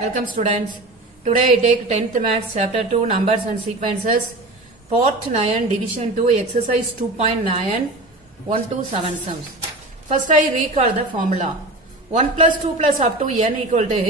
Welcome students. Today I take 10th Maths chapter 2 numbers and sequences part 9 division 2 exercise 2.9 1 to 7 sums. First I recall the formula. 1 plus 2 plus up to n equal to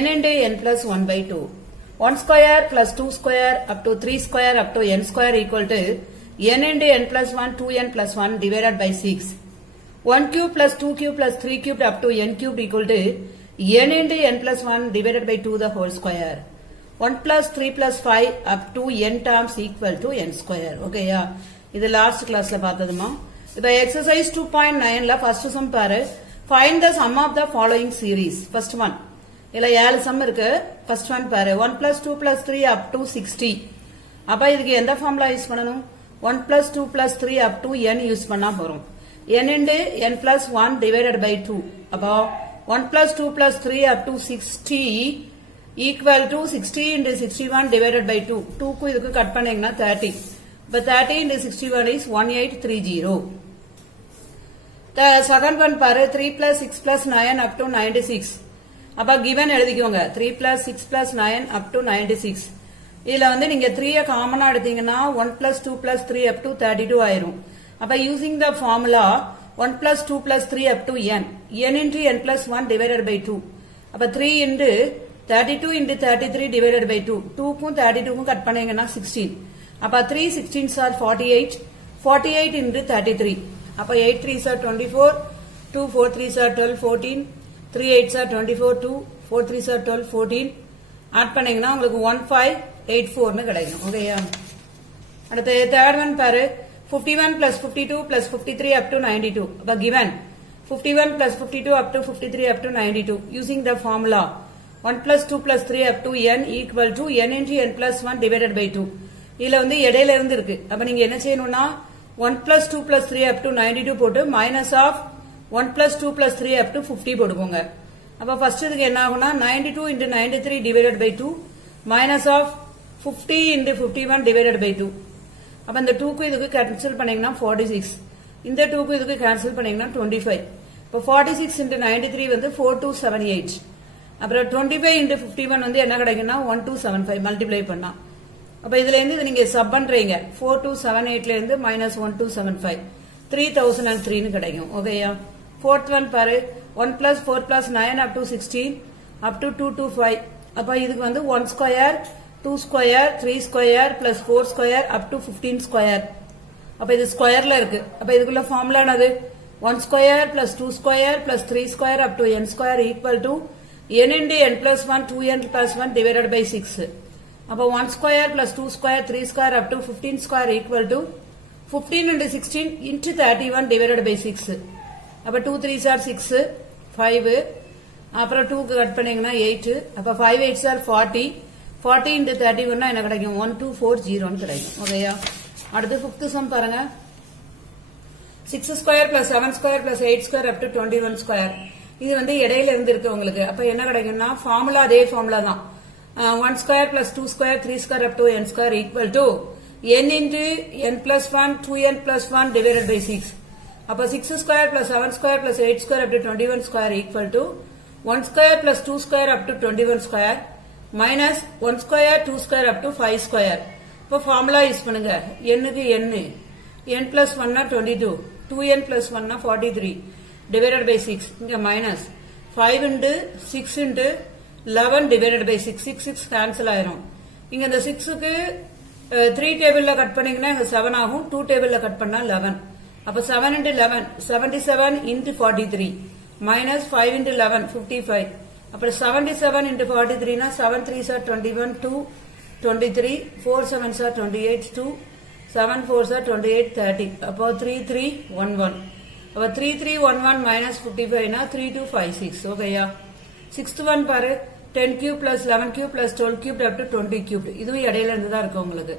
n into n plus 1 by 2. 1 square plus 2 square up to 3 square up to n square equal to n into n plus 1 2n plus 1 divided by 6. 1 cube plus 2 cube plus 3 cubed up to n cubed equal to n into n plus 1 divided by 2 the whole square. 1 plus 3 plus 5 up to n terms equal to n square. Okay, yeah. This is last class. The exercise 2.9 la first sum paru. Find the sum of the following series. First one. Ila 7 sum irukku. First one paru. 1 plus 2 plus 3 up to 60. அப்ப இதுக்கு எந்த formula use பண்ணனும்? 1 plus 2 plus 3 up to n use பண்ணா போறோம். n into n plus 1 divided by 2. அப்ப 1 plus 2 plus 3 up to 60 equal to 60 into 61 divided by 2. 2 க்கு இதுக்கு cut பண்ணீங்கன்னா 30. But 30 into 61 is 1830. The second one பாரு 3 plus 6 plus 9 up to 96. அப்ப given எழுதிக்கோங்க 3 plus 6 plus 9 up to 96. இதுல வந்து நீங்க 3 காமனா எடுத்தீங்கன்னா 1 plus 2 plus 3 up to 32 ஆயிரும். அப்ப using the formula 1 plus 2 plus 3 up to n into n plus 1 divided by 2. அப்ப 3 into 32 into 33 divided by 2. 2 க்கும் 32 க்கும் கட் பண்ணீங்கன்னா 16. அப்ப 3 16s are 48. 48 into 33. அப்ப 8 3s are 24. 2 4 3s are 12 14. 3 8s are 24. 2 4 3s are 12 14. Add பண்ணீங்கன்னா உங்களுக்கு 1584 னு கிடைக்கும். ஓகேயா? அடுத்து third one பாரு 51 plus 52 plus 53 up to 92. But given 51 plus 52 up to 53 up to 92. Using the formula 1 plus 2 plus 3 up to n equal to n into n plus 1 divided by 2. இதுல வந்து இடையில இருந்து இருக்கு. அப்ப நீங்க என்ன செய்யணும்னா 1 plus 2 plus 3 up to 92 போட்டு minus of 1 plus 2 plus 3 up to 50 போடுவோங்க. அப்ப ஃபர்ஸ்ட் இதுக்கு என்ன ஆகும்னா 92 into 93 divided by 2 minus of 50 into 51 divided by 2. அப்ப இந்த 2 க்கு இதுக்கு கேன்சல் பண்ணீங்கன்னா 46. இந்த 2 க்கு இதுக்கு கேன்சல் பண்ணீங்கன்னா 25. இப்ப 46 into 93 வந்து 4278. அப்புறம் 25 into 51 வந்து என்ன கிடைக்கும்னா 1275 மல்டிப்ளை பண்ணா. அப்ப இதுல இருந்து இது நீங்க சப் பண்றீங்க. 4278 ல இருந்து -1275 3003 னு கிடைக்கும். ஓகேயா? fourth one பாரு 1 plus 4 plus 9 up to 16 up to 225. அப்ப இதுக்கு வந்து 1 square 2 square 3 square plus 4 square up to 15 square. அப்ப இது ஸ்கொயர்ல இருக்கு. அப்ப இதுக்குள்ள ஃபார்முலா என்னது? 1 square plus 2 square plus 3 square up to n square equal to n into n plus 1 2n plus 1 divided by 6. அப்ப 1 square plus 2 square 3 square up to 15 square equal to 15 into 16 into 31 divided by 6. அப்ப 2 3s are 6 5 அப்புறம் 2 க்கு cut பண்ணீங்கன்னா 8. அப்ப 5 8s are 40. 40 into 31 என்ன கிடைக்கும் 1240 னு கிடைக்கும். ஓகேயா? அடுத்து 5th சம் பாருங்க 6 square plus 7 square plus 8 square up to 21 square. இது வந்து இடையில இருந்து இருக்கு உங்களுக்கு. அப்ப என்ன கிடைக்கும்னா ஃபார்முலா அதே ஃபார்முலா தான். 1 square plus 2 square 3 square up to n square equal to n into n plus 1 2n plus 1 divided by 6. அப்ப 6 square plus 7 square plus 8 square up to 21 square equal to 1 square plus 2 square up to 21 square minus 1 square 2 square up to 5 square. இப்போ formula use பண்ணுங்க. n க்கு n n plus 1 னா 22 2n plus 1 னா 43 divided by 6 இங்க minus 5 into 6 into 11 divided by 6 6 6 cancel ஆயிரும். இங்க இந்த 6 க்கு 3 டேபிள்ல கட் பண்ணீங்கன்னா இங்க 7 ஆகும். 2 டேபிள்ல கட் பண்ணா 11. அப்ப 7 into 11 77 into 43 minus 5 into 11 55. அப்புறம் 77 into 43 னா 7 3s are 21 2 23 4 7s are 28 2 7 4s are 28 30. அப்போ 3311. அப்ப 3311 minus 55 னா 3256. ஓகேயா? 6th one பாரு 10 cube plus 11 cube plus 12 cube up to 20 cube. இதுவும் இடையில இருந்து தான் இருக்கு உங்களுக்கு.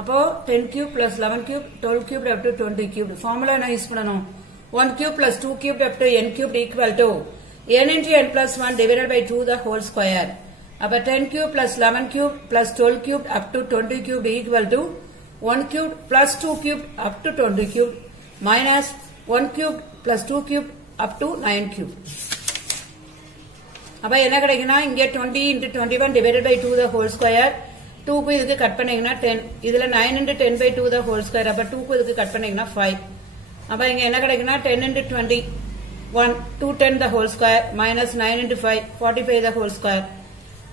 அப்போ 10 cube plus 11 cube 12 cube up to 20 cube. Formula என்ன யூஸ் பண்ணனும்? 1 cube plus 2 cube up to n cube equal to n into n plus 1 divided by 2 the whole square. அப்ப 10 cube plus 11 cube plus 12 cube up to 20 cube equal to 1 cube plus 2 cube up to 20 cube minus 1 cube plus 2 cube up to 9 cube. அப்ப என்ன கிடைக்கும்னா இங்க 20 into 21 divided by 2 the whole square. 2 க்கு இதுக்கு cut பண்ணீங்கன்னா 10. இதுல 9 into 10 by 2 the whole square. அப்ப 2 க்கு இதுக்கு கட் பண்ணீங்கன்னா 5. அப்ப இங்க என்ன கிடைக்கும்னா 10 into 20 1 210 the whole square minus 9 into 5 45 the whole square.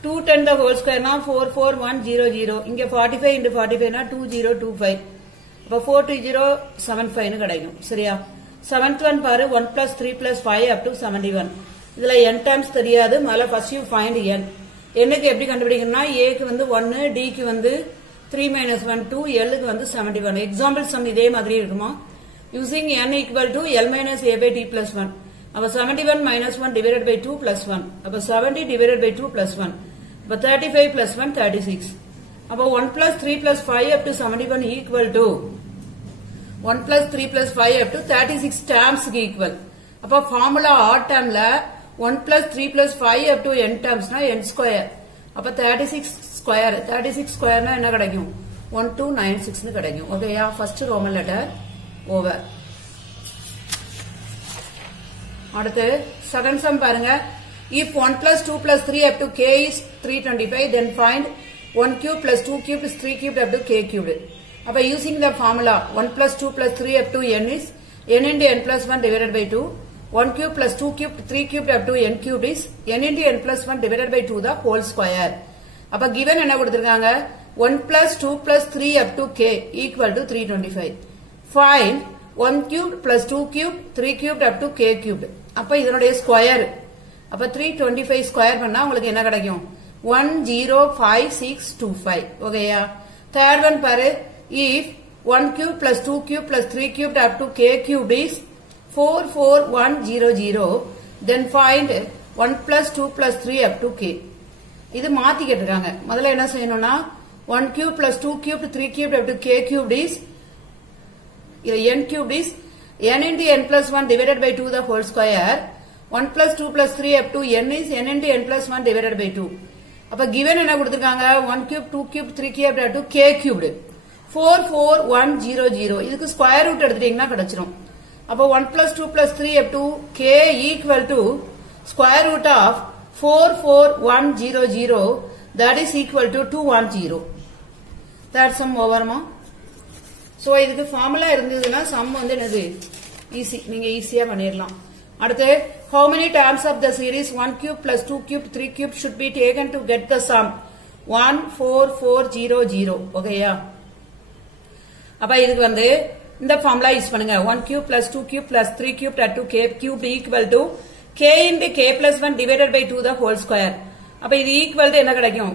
210 the whole square na 44100. இங்க 45 into 45 na 2025. அப்ப 42075 னு கிடைக்கும். சரியா? 7th one பாரு 1 plus 3 plus 5 up to 71. இதுல n times தெரியாது. முதல்ல first you find n. n க்கு எப்படி கண்டுபிடிக்கணும்னா a க்கு வந்து 1, d க்கு வந்து 3 minus 1 2, l க்கு வந்து 71. எக்ஸாம்பிள் சம் இதே மாதிரி இருக்குமா? Using n equal to l minus a by t plus 1. அப்ப 71 minus 1 divided by 2 plus 1. அப்ப 70 divided by 2 plus 1. அப்ப 35 plus 1 36. அப்ப 1 plus 3 plus 5 up to 71 equal to 1 plus 3 plus 5 up to 36 terms equal. அப்ப formula odd termல 1 plus 3 plus 5 up to n terms na n square. அப்ப 36 square na என்ன கிடைக்கும்? 1296 னு கிடைக்கும். ஓகேயா? first roman letter over. அடுத்து second sum பாருங்க. If 1 plus 2 plus 3 up to k is 325, then find 1 cube plus 2 cubed is 3 cubed up to k cubed. அப்ப using the formula 1 plus 2 plus 3 up to n is n into n plus 1 divided by 2. 1 cube plus 2 cubed 3 cubed up to n cubed is n into n plus 1 divided by 2 the whole square. அப்ப given என்ன கொடுத்திருக்காங்க? 1 plus 2 plus 3 up to k equal to 325. Find 1 cubed plus 2 cubed 3 cubed up to k cubed. அப்ப இதனுடைய square. அப்ப 325 square பண்ணா உங்களுக்கு என்ன கிடைக்கும்? 105625. ஓகேயா? third one பாரு. If 1 cube plus 2 cube plus 3 cubed up to k cubed is 44100, then find 1 plus 2 plus 3 up to k. இது மாத்தி கேட்டிருக்காங்க. முதல்ல என்ன செய்யணும்னா 1 cube plus 2 cubed 3 cubed up to k cubed is n cubed is n into n plus 1 divided by 2 the whole square. 1 plus 2 plus 3 up to n is n into n plus 1 divided by 2. அப்ப given என்ன கொடுத்திருக்காங்க? 1 cube 2 cube 3 cubed up to k cubed 44100. இதுக்கு square root எடுத்துட்டீங்கன்னா கிடைச்சிரும். அப்ப 1 plus 2 plus 3 up to k equal to square root of 44100, that is equal to 210. That sum over ma. So இதுக்கு formula இருந்ததுன்னா some வந்து என்னது? ஈஸி. நீங்க ஈஸியா பண்ணிரலாம். அடுத்து how many terms of the series 1 cube plus 2 cube 3 cube should be taken to get the sum 14400. ஓகேயா? அப்ப இதுக்கு வந்து இந்த ஃபார்முலா யூஸ் பண்ணுங்க. 1 cube plus 2 cube plus 3 cube up to k cubed equal to k into k plus 1 divided by 2 the whole square. அப்ப இது equal to என்ன கிடைக்கும்?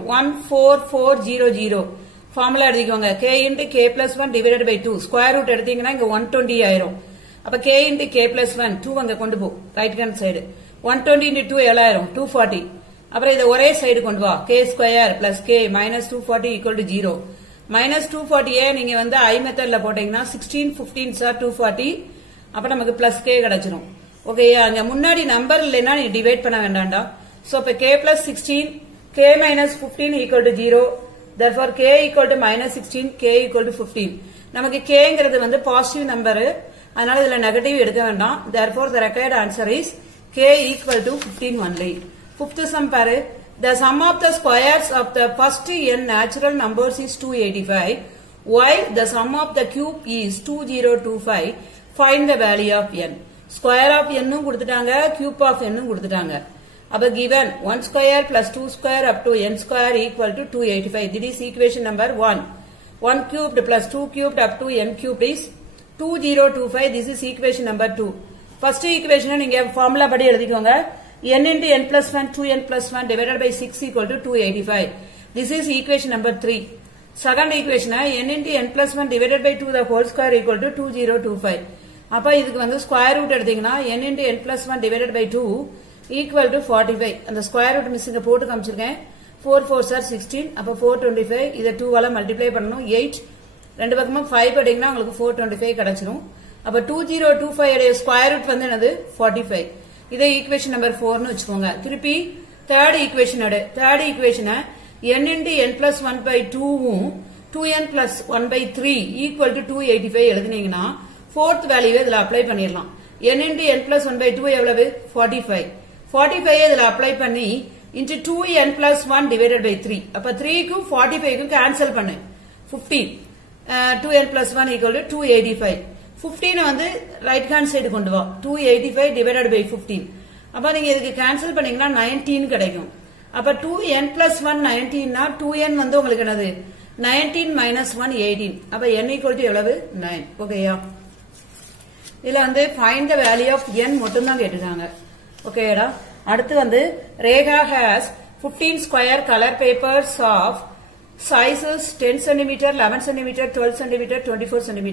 14400. ஃபார்முலா எழுதிக்கோங்க. k into k plus 1 divided by 2. Square root எடுத்தீங்கன்னா இங்க 120 ஆயிரும். அப்ப k into k plus 1 2 அங்க கொண்டு போ. ரைட் ஹேண்ட் சைடு 120 into 2 எவ்வளவு ஆயிரும்? 240. அப்புறம் இத ஒரே சைடு கொண்டு வா. k square plus k minus 240 equal to 0. minus 240 நீங்க வந்து I மெத்தட்ல போட்டீங்கன்னா 16 15 சார் 240. அப்ப நமக்கு plus k கிடைச்சிரும். ஓகேயா? அங்க முன்னாடி நம்பர் இல்லைன்னா நீ டிவைட் பண்ண வேண்டாம்டா. சோ அப்ப k plus 16 k minus 15 equal to 0. therefore k equal to minus 16 k equal to 15. நமக்கு kங்கிறது வந்து பாசிட்டிவ் நம்பர். அதனால இதுல நெகட்டிவ் எடுக்க வேண்டாம். therefore the required answer is k equal to 15 only. Fifth sum பாரு. The sum of the squares of the first n natural numbers is 285, while the sum of the cube is 2025. Find the value of n. Square of n கொடுத்துட்டாங்க, cube of n கொடுத்துட்டாங்க. அப்ப given 1 square plus 2 square up to n square equal to 285. This is equation number 1. 1 cubed plus 2 cubed up to n cubed is 2025. This is equation number 2. First equation நீங்க formula படி எழுதிக்கோங்க. n into n plus 1 2n plus 1 divided by 6 equal to 285. This is equation number 3. Second equation n into n plus 1 divided by 2 the whole square equal to 2025. அப்ப இதுக்கு வந்து square root எடுத்தீங்கன்னா n into n plus 1 divided by 2 equal to 45. அந்த square root miss இங்க போட்டு காமிச்சிருக்கேன். 4 4s are 16. அப்ப 425. இத 2 ஆல மல்டிப்ளை பண்ணனும். 8 ரெண்டு பக்கமும் 5 போட்டீங்கன்னா உங்களுக்கு 425 கிடைச்சிரும். அப்ப 2025 உடைய ஸ்கொயர் ரூட் வந்து என்னது? 45. இதை ஈக்குவேஷன் நம்பர் 4 னு வெச்சுக்கோங்க. திருப்பி third equation n into n plus 1 by 2 um 2n plus 1 by 3 equal to 285 எழுதினீங்கன்னா fourth value இதுல அப்ளை பண்ணிரலாம். n into n plus 1 by 2 எவ்வளவு? 45. 45 இதுல அப்ளை பண்ணி into 2n plus 1 divided by 3. அப்ப 3 க்கும் 45 க்கும் cancel பண்ணு. 15. 2n plus 1 equal to 285. 15 வந்து right hand side கொண்டு வா. 285 divided by 15. அப்ப நீங்க இதுக்கு cancel பண்ணீங்கன்னா 19 கிடைக்கும். அப்ப 2n plus 1 19 னா 2n வந்து உங்களுக்கு என்னது 19 minus 1 18. அப்ப n equal to எவ்வளவு 9. ஓகேயா? இதுல வந்து find the value of n மட்டும் தான் கேட்டிருக்காங்க. ஓகேடா? அடுத்து வந்து Rekha has 15 square color papers of sizes 10 cm, 11 cm, 12 cm, 24 cm.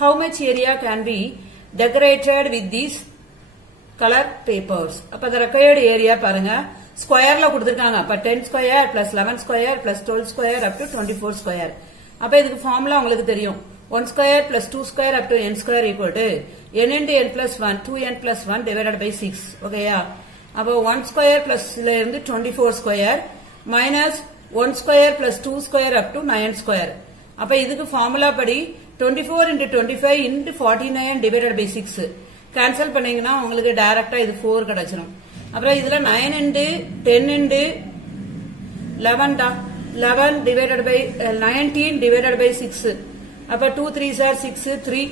How much area can be decorated with these color papers? அப்ப the required area பாருங்க ஸ்கொயர்ல கொடுத்திருக்காங்க. அப்ப 10 square plus 11 square plus 12 square up to 24 square. அப்ப இதுக்கு formula உங்களுக்கு தெரியும். 1 square plus 2 square up to n square equal to n into n plus 1 2n plus 1 divided by 6. ஓகேயா? அப்ப 1 square plus ல இருந்து 24 square minus 1 square plus 2 square up to 9 square. அப்ப இதுக்கு ஃபார்முலா படி 24 into 25 into 49 divided by 6. Cancel பண்ணீங்கன்னா உங்களுக்கு டைரக்டா இது 4 கிடைச்சிரும். அப்புறம் இதுல 9 into 10 into 11 டா 11 divided by 19 divided by 6. அப்ப 2 3s are 6 3.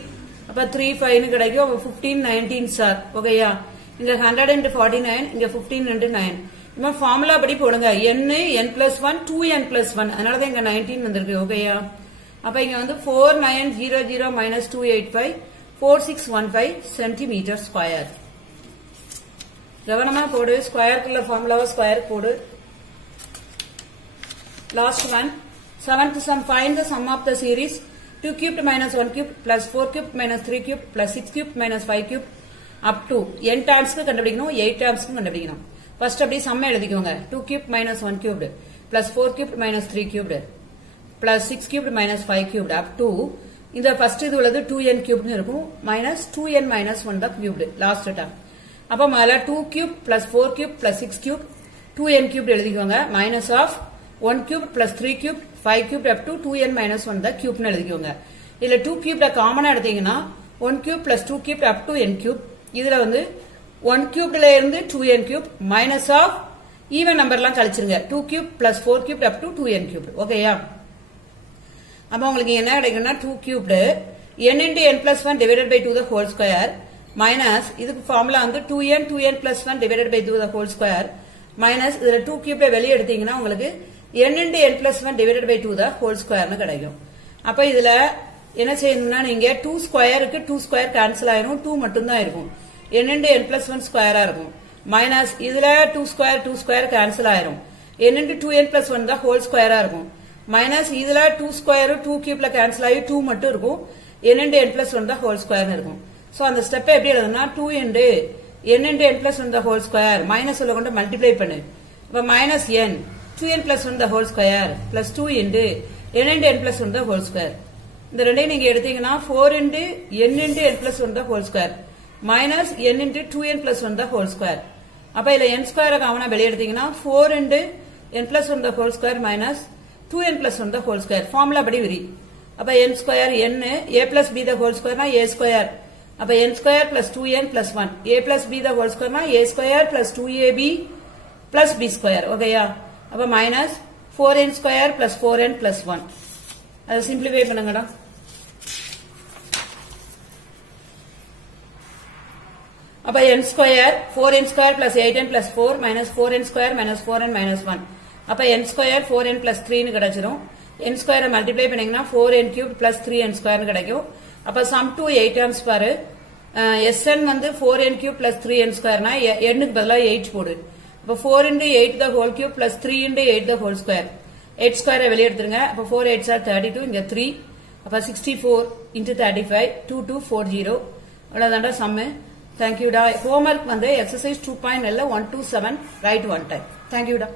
அப்ப 3 5 னு கிடைக்கும். 15 19s are. ஓகேயா? இங்க 100 into 49 இங்க 15 into 9. நம்ம ஃபார்முலா படி போடுங்க. n n plus 1 2n plus 1. அதனால தான் இங்க 19 வந்திருக்கு. ஓகேயா? அப்ப இங்க வந்து 4900 minus 285 4615 centimeter square. கவனமா போடு. ஸ்கொயருக்குள்ள ஃபார்முலாவை ஸ்கொயர் போடு. Last one 7th sum. Find the sum of the series 2 cubed minus 1 cubed plus 4 cubed minus 3 cubed plus 6 cubed minus 5 cubed up to n times க்கு கண்டுபிடிக்கணும் 8 times க்கு கண்டுபிடிக்கணும். ஃபர்ஸ்ட் அப்படி some எழுதிக்கோங்க. 2 cubed minus 1 cubed plus 4 cubed minus 3 cubed plus 6 cubed minus 5 cubed up to இந்த first இது உள்ளது 2n cubed னு இருக்கும் minus 2n minus 1 the cubed last term. அப்ப முதல்ல 2 cubed plus 4 cubed plus 6 cubed 2n cubed எழுதிக்கோங்க minus of 1 cubed plus 3 cubed 5 cubed up to 2n minus 1 the cube னு எழுதிக்கோங்க. இதுல 2 cubed காமனா எடுத்தீங்கன்னா 1 cube plus 2 cubed up to n cube. இதுல வந்து 1 cubed ல இருந்து 2n cube minus of even நம்பர்லாம் கழிச்சிருங்க. 2 cube plus 4 cubed up to 2n cubed. ஓகேயா? அப்ப உங்களுக்கு என்ன கிடைக்கும்னா 2 cubed n into n plus 1 divided by 2 the whole square minus இதுக்கு ஃபார்முலா வந்து 2n plus 1 divided by 2 the whole square minus இதுல 2 cubed வெளிய எடுத்தீங்கன்னா உங்களுக்கு n into n plus 1 divided by 2 the whole square னு கிடைக்கும். அப்ப இதுல என்ன செய்யணும்னா நீங்க 2 ஸ்கொயருக்கு 2 ஸ்கொயர் கேன்சல் ஆயிரும். 2 மட்டும் தான் இருக்கும். n into n plus 1 ஸ்கொயரா இருக்கும். மைனஸ் இதுல 2 ஸ்கொயர் கேன்சல் ஆயிரும். n into 2n plus 1 the whole ஸ்கொயரா இருக்கும். மைனஸ் இதுல 2 ஸ்கொயர் 2 கியூப்ல கேன்சல் ஆகி 2 மட்டும் இருக்கும். n into n plus 1 the whole square இருக்கும். சோ அந்த ஸ்டெப் எப்படி எழுதணும்னா 2 into n into n plus 1 the whole square minus உள்ள கொண்டு மல்டிப்ளை பண்ணு. அப்ப minus n 2n plus 1 the whole square plus 2 into n into n plus 1 the whole square. இந்த ரெண்டையும் நீங்க எடுத்தீங்கன்னா 4 into n into n plus 1 the whole square minus n into 2n plus 1 the whole square. அப்ப இதுல n ஸ்கொயரை காமனா வெளிய எடுத்தீங்கன்னா 4 into n plus 1 the whole square minus 2n plus 1 the whole square. Formula படி விரி. அப்ப n square n a plus b the whole ஸ்கொயர்னா a square. அப்ப n square plus 2n plus 1 a plus b the whole ஸ்கொயர்னா a square plus 2ab plus b square. ஓகேயா? அப்ப minus 4n square plus 4n plus 1. அதை simplify பண்ணுங்கடா. அப்ப n square 4n square plus 8n plus 4 minus 4n square minus 4n minus 1. அப்ப n square 4n plus 3 னு கிடைச்சிரும். n ஸ்கொயரை multiply பண்ணீங்கன்னா 4n cubed plus 3n square னு கிடைக்கும். அப்ப sum to 8 terms பாரு. sn வந்து 4n cubed plus 3n ஸ்கொயர்னா n க்கு பதிலா 8 போடு. அப்ப 4 into 8 the whole cube plus 3 into 8 the whole square. 8 ஸ்கொயரை வெளிய எடுத்துருங்க. அப்ப 4 8s are 32 இங்க 3. அப்ப 64 into 35 2240. அவ்வளவுதான்டா சம். Thank you டா. ஹோம்வொர்க் வந்து exercise 2.L 1 to 7 write one time. Thank you டா.